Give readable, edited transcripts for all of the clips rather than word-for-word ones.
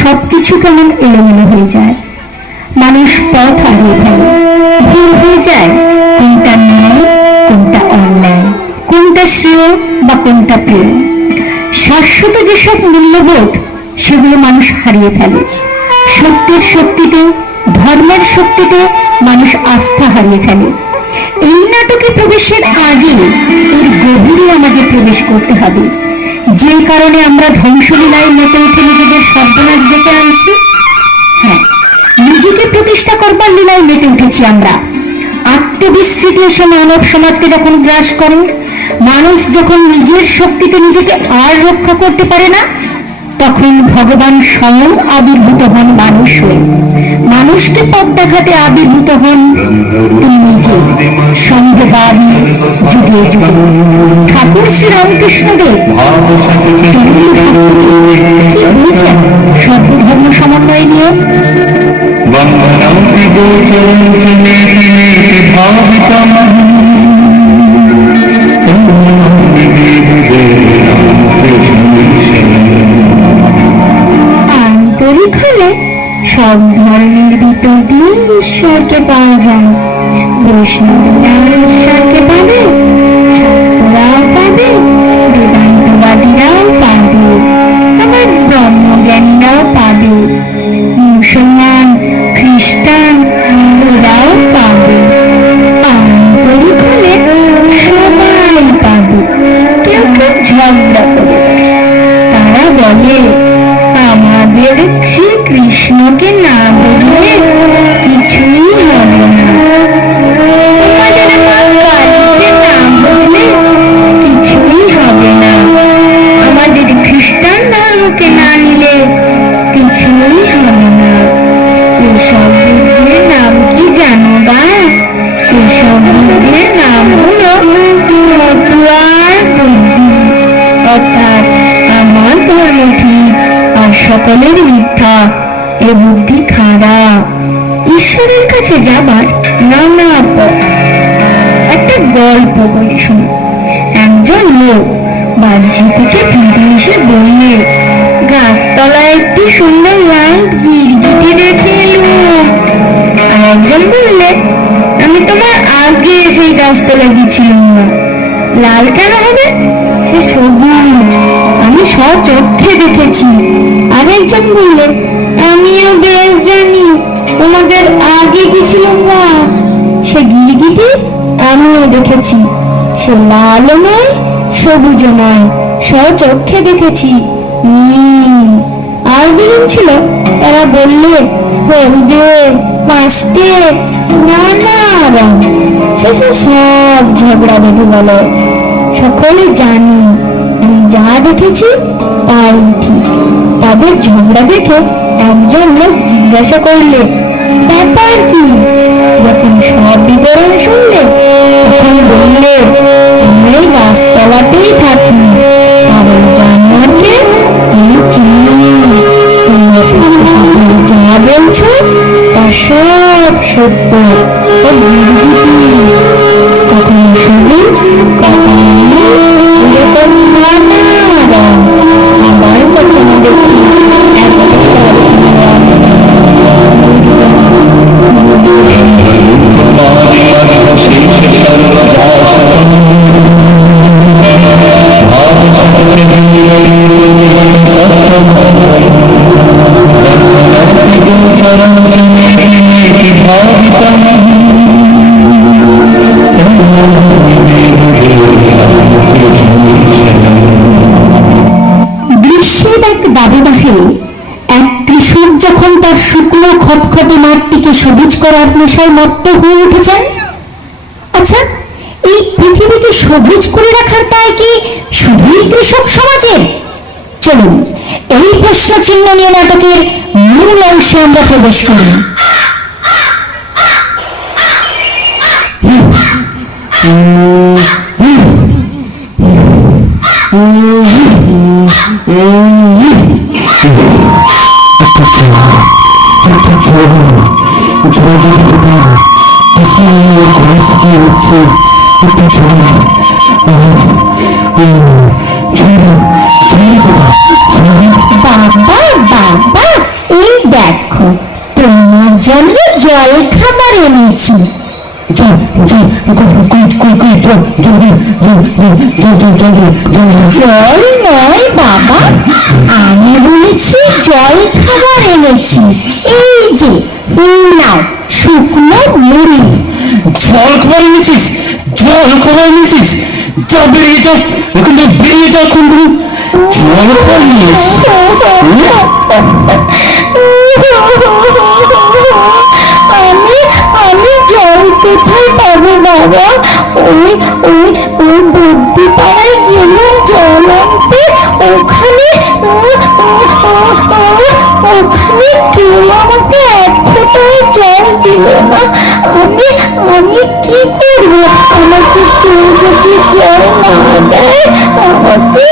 সবকিছু কেমন এলোমেলো হয়ে যায়। মানুষ পথ হারিয়ে ফেলে, ভুল হয়ে যায় কোনটা ন্যায় কোনটা অন্যায়, কোনটা শ্রেয় বা কোনটা প্রিয়। শাশ্বত যেসব মূল্যবোধ সেগুলো মানুষ হারিয়ে ফেলে। সত্যের শক্তিতে, ধর্মের শক্তিতে মানুষ আস্থা হারিয়ে ফেলে। এই নাটকে প্রবেশের আগে এর গভীরে আমাদের প্রবেশ করতে হবে। যে কারণে আমরা ধ্বংসলীলায় মেতে উঠে নিজেদের সর্বনাশ ডেকে আনছি। হ্যাঁ, নিজেকে প্রতিষ্ঠা করবার লীলায় মেতে উঠেছি আমরা। আত্মবিস্মৃতি এসে মানব সমাজকে যখন গ্রাস করে, মানুষ যখন নিজের শক্তিতে নিজেকে আর রক্ষা করতে পারে না, তখন ভগবান স্বয়ং আবির্ভূত হন মানুষ হয়ে। মানুষকে পথ দেখাতে আবির্ভূত হন তিনি নিজে, সঙ্গবাদী যুগে যুগে। ঠাকুর শ্রী রামকৃষ্ণদেব কি বলছেন সর্বধর্ম সমন্বয় নিয়ে? আন্তরিক হলে সব ধর্মের ভিতর দিয়ে ঈশ্বরকে পাওয়া যায়। বৈষ্ণবীরা ঈশ্বরকে পাবে, শাক্তরাও পাবে, বেদান্তবাদীরাও পাবে, আবার ব্রহ্মজ্ঞানীরাও পাবে, মুসলমান, খ্রিস্টান, হিন্দুরাও পাবে। আন্তরিক হলে সবাই পাবে। কেউ কেউ ঝগড়া করে, তারা বলে আমাদের শ্রীকৃষ্ণকে না বুঝলে কিছুই হবে না, আমাদের মা কালীকে না বুঝলে কিছুই হবে না, আমাদের খ্রিস্টান ধর্মকে না নিলে কিছুই হবে না। এসব বুদ্ধির নাম কি জানো বা? এসব বুদ্ধির নাম হলো মতুয়ার বুদ্ধি, অর্থাৎ আমার ধর্ম ঠিক আর সকলের মিথ্যা, এ বুদ্ধি খারাপ। ঈশ্বরের কাছে যাবার নানা পথ। একটা গল্প বলি শুনো। একজন লোক বাড়ি থেকে ফিরে এসে বললে, গাছতলায় একটি সুন্দর লাল গিরগিটি দেখে এলুম। আর একজন বললে, আমি তোমার আগে সেই গাছতলায় গেছিলাম না। লাল কেন হবে? সে সবুজ, আমি স্বচক্ষে দেখেছি। আরেকজন বললেন, আমিও বেশ জানি, তোমাদের আগে গেছিলাম না। সে গিরগিটি আমিও দেখেছি, সে লালও নয় সবুজও নয়, স্বচক্ষে দেখেছি, নীল। আর দুজন ছিল, তারা বললে হলদে, পাঁচটে, নানা রং। শেষে সব ঝগড়া বেঁধে গেল। সকলে জানি আমি যা দেখেছি তাই ঠিক। তাদের ঝগড়া দেখে একজন লোক জিজ্ঞাসা করলে, ব্যাপার কি? যখন সব বিবরণ শুনলে তখন বললে, আমরা এই গাছতলাতেই থাকি, কারণ জানোয়ারকে আমি চিনি। তুমি যা বলছো তা সব সত্য। ও গিরগিটি কখনো সবুজ, কখনো এরকম নানা রং। আবার কখনো দেখি গ্রীষ্মের এক দাবদাহে এক কৃষক যখন তার শুকনো খটখটে মাঠটিকে সবুজ করার নেশায় মত্ত হয়ে উঠেছেন। আচ্ছা, এই পৃথিবীকে সবুজ করে রাখার দায় কি শুধুই কৃষক সমাজের? চলুন এই প্রশ্ন চিহ্ন নিয়ে নাটকের মূল অংশে আমরা প্রবেশ করি। বাবা বাবা, জল খাবার এনেছি। জল নয় বাবা, আমি বলেছি জল খাবার এনেছি। এই যে নাও শুকনো মুড়ি। জল খাবার এনেছিস? জল খাবার এনেছিস? যা বেরিয়ে যাও এখন, তো বেরিয়ে যাও এখন। তুমি জল খাবার নিয়ে আমি জল কোথায় পাবো বাবা? ওই ওই ওই বুদ্ধি পাড়ায় গেলাম জল আনতে, ওখানে কেউ আমাকে এক ফোঁটাও জল দিল না। আমি কি করবো? আমাকে কেউ যদি জল না দেয়, আমাকে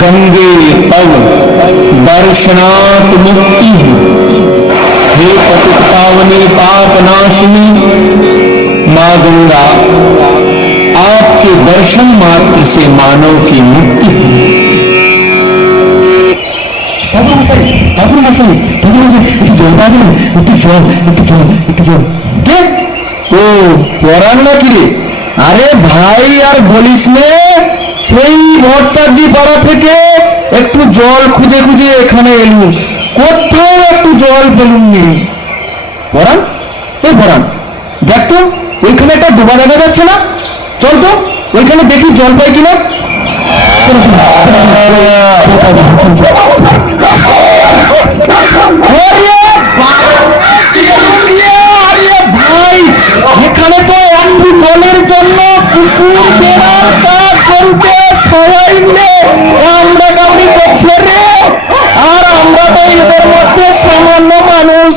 गंगे तव दर्शनात् मुक्ति, हे पतित पावनी पाप नाशिनी माँ गंगा, आपके दर्शन मात्र से मानव की मुक्ति है। ঠাকুর মশাই, ঠাকুর মশাই, ঠাকুর মশাই, একটু জল পাবে না? একটু জল, একটু জল, একটু জল। কে? ও পরাণ নাকি রে? আরে ভাই আর বলিস নে, সেই ভট্টাচার্য পাড়া থেকে একটু জল খুঁজে খুঁজে এখানে এলুম, কোথাও একটু জল পেলুম নি। পরাণ, এই পরাণ, দেখ তো ওইখানে একটা ডোবা দেখা যাচ্ছে না? চল তো ওইখানে দেখি জল পাই কিনা। চলো চলো ভাই, এখানে তো একটু জলের জন্য কুকুর বেড়াল কাক গরুকে সবাই মিলে কামড়া কামড়ি করছে রে। আর আমরা তো এদের মধ্যে সামান্য মানুষ,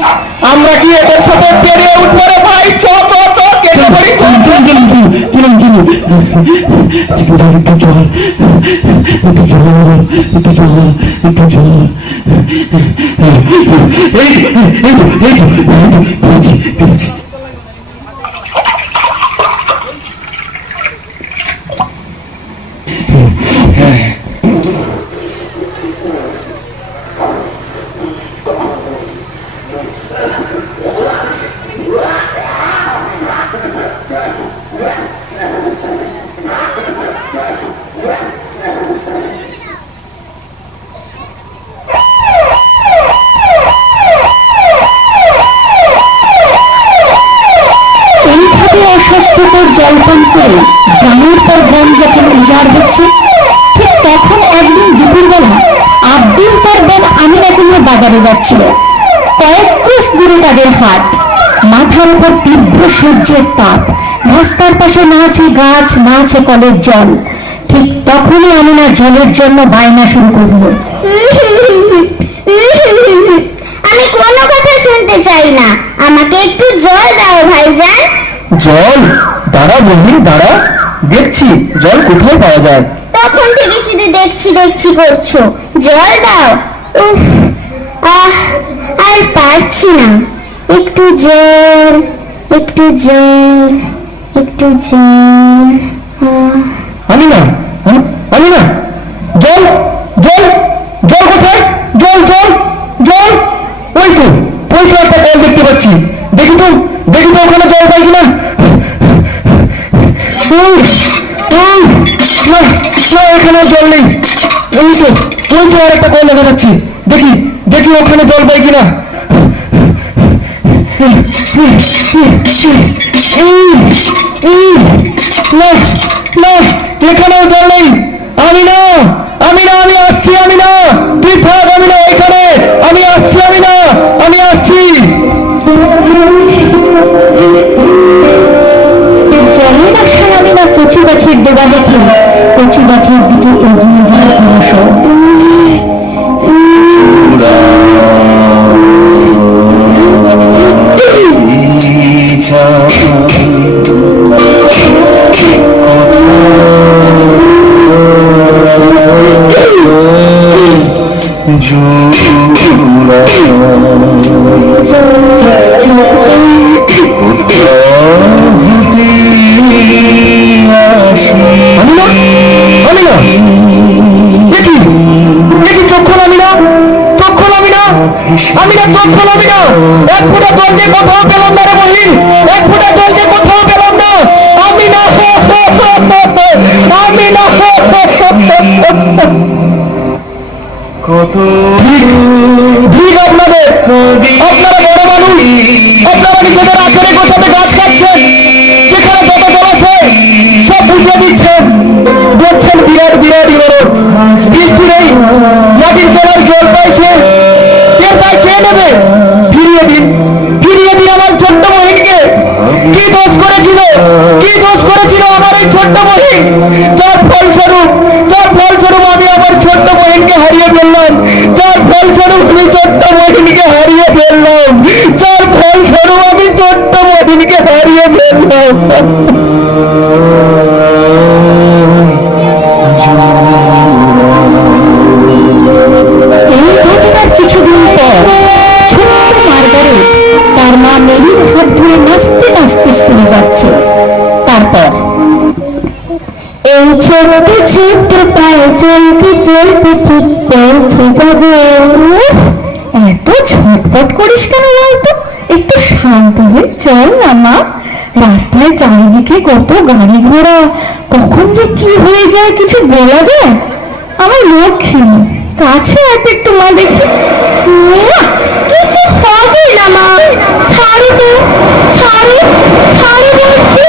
আমরা কি এদের সাথে পেরে উঠবো রে ভাই? চ চ চ কেটে পড়ি, চলুন চলুন চলুন চলুন। একটু জল, একটু জল, একটু জল, একটু জল। এই তো এই তো পেয়েছি পেয়েছি। অস্বাস্থ্যকর জল পান করে গ্রামের পর গ্রাম যখন উজাড় হচ্ছে, ঠিক তখন একদিন দুপুরবেলা আব্দুল তার বোন আমিনাকে নিয়ে বাজারে যাচ্ছিল। কয়েক ক্রোশ দূরে তাদের হাট, মাথার উপর তীব্র সূর্যের তাপ, রাস্তার পাশে না আছে গাছ, না আছে কলের জল। ঠিক তখনই আমিনা জলের জন্য বায়না শুরু করলো। আমি কোনো কথা শুনতে চাই না, আমাকে একটু জল দাও ভাইজান। জল? দাঁড়া বহিন দাঁড়া, দেখছি জল কোথায় পাওয়া যায়। তখন থেকে শুধু দেখছি দেখছি করছো, জল দাও। উফ, আর পারছি না, একটু জল, একটু জল, একটু জল। আমিনা, আমিনা, জল জল জল কোথায়? জল জল জল, ওই তো একটা কল দেখতে পাচ্ছি। দেখি তো ওখানে জল পাই কিনা। না এখানে জল নেই। ওই তো আর একটা কল দেখা যাচ্ছে। দেখি ওখানে জল পাই কিনা। এখানেও জল নেই। আমিনা, আমি আসছি। আমিনা তুই থাক, আমিনা এখানে, আমি আসছি। আমিনা আমি আসছি। জলের আশায় আমিনা কচু গাছের ডোবা দেখে কচু গাছের দিকে এগিয়ে যায় ক্রমশ। जो আমিনা, আমিনা, দেখি দেখি চোখ খোল আমিনা, চোখ খোল আমিনা, আমিনা চোখ খোল আমিনা। এক ফোঁটা জল যে কোথাও পেলাম না রে বহিন, এক ফোঁটা জল যে কোথাও পেলাম না। আমিনা, আমিনা। কত ঠিক ঠিক আপনাদের, আপনারা বড় মানুষ, আপনারা নিজেদের আখেরে গোছাতে গাছ কাটছেন, যেখানে যত জল আছে সব বুঝিয়ে দিচ্ছেন, দেখছেন বিরাট বিরাট ইমারত, বৃষ্টি নেই, মাটির তলার জল পাইছে, এর দায় কে নেবে? ফিরিয়ে দিন, ফিরিয়ে দিন আমার ছোট্ট বহিনকে। কি দোষ করেছিল, কি দোষ করেছিল আমার এই ছোট্ট বহিন, যার ফলস্বরূপ, যার ফলস্বরূপ আমি আমার ছোট্ট বহিনকে হারিয়ে ফেললাম, যার ফলস্বরূপ আমি ছোট্ট বহিনকে হারিয়ে ফেললাম, যার ফলস্বরূপ আমি ছোট্ট বহিনকে হারিয়ে ফেললাম। এই ঘটনার কিছুদিন পর ছোট্ট মার্গারেট তার মা মেরির হাত ধরে নাচতে নাচতে স্কুলে যাচ্ছে। তারপর এই ছোট্ট ছোট্ট পায়ে চলতে চলতে ঠিক পৌঁছে যাবে। উফ, এত ছটপট করিস কেন বলতো? একটু শান্ত হয়ে চল না মা। রাস্তায় চারিদিকে কত গাড়ি ঘোড়া, কখন যে কি হয়ে যায় কিছু বলা যায়? আমার লক্ষ্মী কাছে এত একটু মা দেখি। উয়া, কিছু হবে না মা, ছাড়ো তো, ছাড়ো, ছাড়ো বলছি।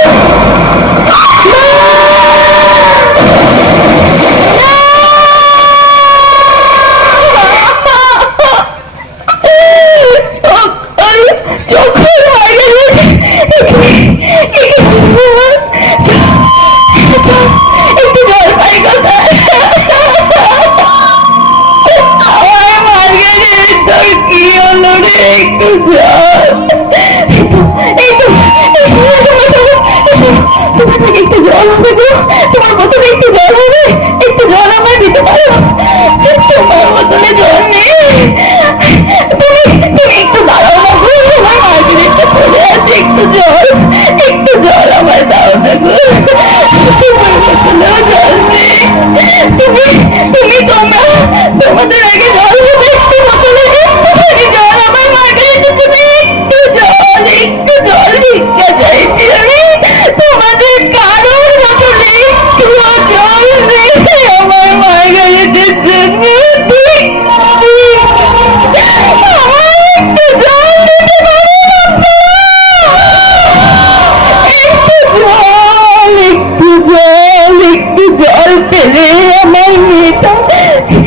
একটু জল হবে গো, তোমার বোতলে একটু জল হবে, একটু জল আমার দিতে পারো? তোমার বোতলে জল নেই, তুমি তুমি একটু দাঁড়াও না গো, আমার মার্গারেটটা পড়ে আছে, একটু জল আমার দাও না গো, তোমার বোতলেও জল নেই। তুমি তুমি তোমরা তোমাদের আগে জল হবে, একটু বোতলে একটুখানি জল আমার মার্গারেটের জন্য, একটু জল ভিক্ষা চাইছি আমি, তোমাদের কারোর বোতলে একটুও জল নেই আমার মার্গারেটের জন্য, আমার একটু জল দিতে পারো একটু জল পেলে আমার মেয়েটা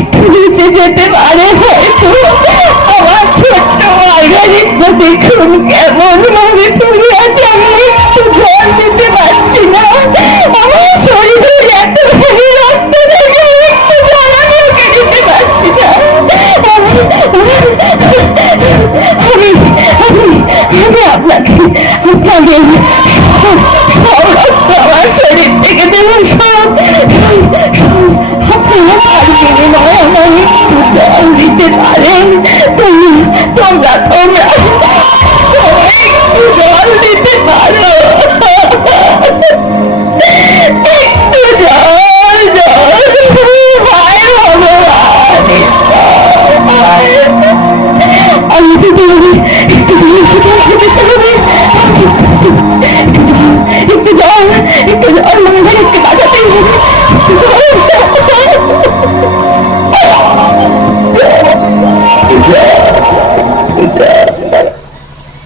একটু নিচে যেতে পারে হয়তো। আমার ছোট্ট মার্গারেটটা দেখুন কেমন ভাবে পড়ে আছে, আমি একটু জল দিতে পারছি না, আমার শরীরের এত ভাবে রক্ত থেকে একটু জল আমি ওকে দিতে পারছি না। আমি আমি আমি আপনাকে আপনাকে সব রক্ত আমার শরীর থেকে দেব, সব আপনারা তার বিনিময়ে আমাকে একটু জল দিতে পারেন? তোমরা